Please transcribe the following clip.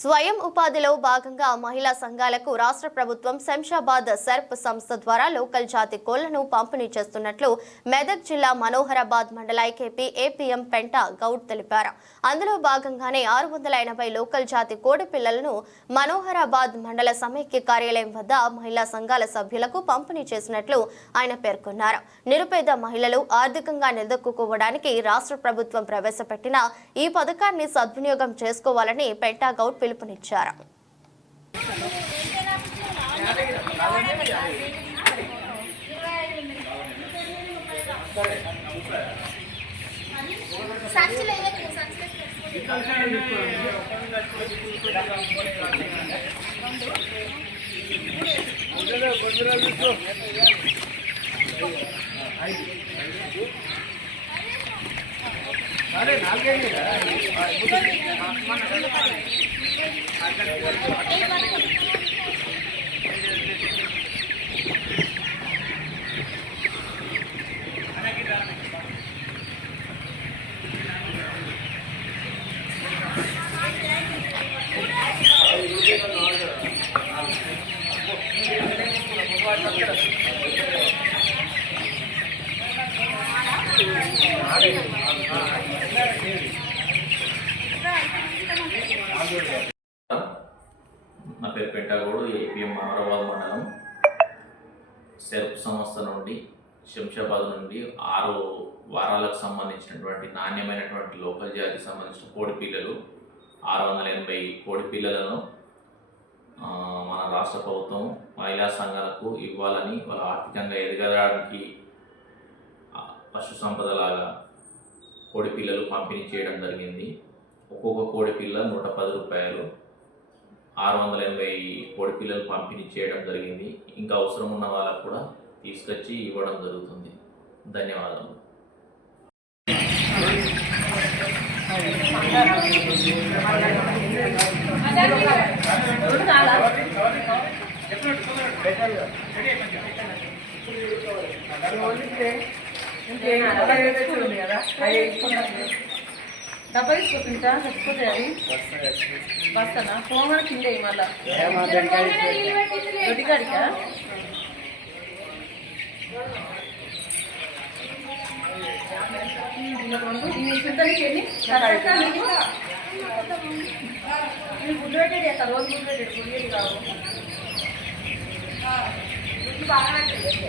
స్వయం ఉపాధిలో భాగంగా మహిళా సంఘాలకు రాష్ట్ర ప్రభుత్వం శంషాబాద్ సర్ప్ సంస్థ ద్వారా లోకల్ జాతి కోళ్లను పంపిణీ చేస్తున్నట్లు మెదక్ జిల్లా మనోహరాబాద్ మండల ఐకేపీ ఏపీఎం పెంట గౌడ్ తెలిపారు. అందులో భాగంగానే 680 లోకల్ జాతి కోడి పిల్లలను మనోహరాబాద్ మండల సమైక్య కార్యాలయం వద్ద మహిళా సంఘాల సభ్యులకు పంపిణీ చేసినట్లు ఆయన పేర్కొన్నారు. నిరుపేద మహిళలు ఆర్థికంగా నిలదొక్కుకోవడానికి రాష్ట్ర ప్రభుత్వం ప్రవేశపెట్టిన ఈ పథకాన్ని సద్వినియోగం చేసుకోవాలని పెంట గౌడ్ పిలుపునిచ్చారు. నా పేరు పెంటగౌడ్, ఏపీఎం మనోహరాబాద్ మండలం సెర్ప్ సంస్థ నుండి శంషాబాద్ నుండి 6 వారాలకు సంబంధించినటువంటి నాణ్యమైనటువంటి లోకల్ జాతికి సంబంధించిన కోడి పిల్లలు 680 కోడి పిల్లలను మన రాష్ట్ర ప్రభుత్వం మహిళా సంఘాలకు ఇవ్వాలని, వాళ్ళ ఆర్థికంగా ఎదగడానికి పశు సంపదలాగా కోడి పిల్లలు పంపిణీ చేయడం జరిగింది. ఒక్కొక్క కోడి పిల్ల 110 రూపాయలు, 680 కోడి పిల్లలు పంపిణీ చేయడం జరిగింది. ఇంకా అవసరం ఉన్న వాళ్ళకు కూడా తీసుకొచ్చి ఇవ్వడం జరుగుతుంది. ధన్యవాదాలు. డబ్బా తీసుకుంటా చచ్చిపోతే అది బస్తానా ఫోన్ కూడా కింద మళ్ళా దొడ్డిగాడికా గుడ్డు పెట్టేది చేస్తా, రోజు గుడ్డు పెట్టేది గుడ్డేది కావు బాగా పెట్టేది.